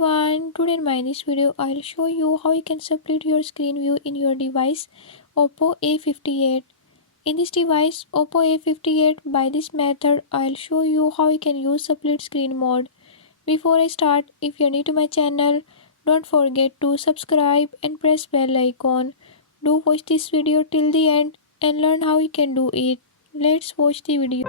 everyone, today in this video I'll show you how you can split your screen view in your device Oppo A58. In this device Oppo A58, by this method I'll show you how you can use split screen mode. Before I start, if you're new to my channel, don't forget to subscribe and press bell icon. Do watch this video till the end and learn how you can do it. Let's watch the video.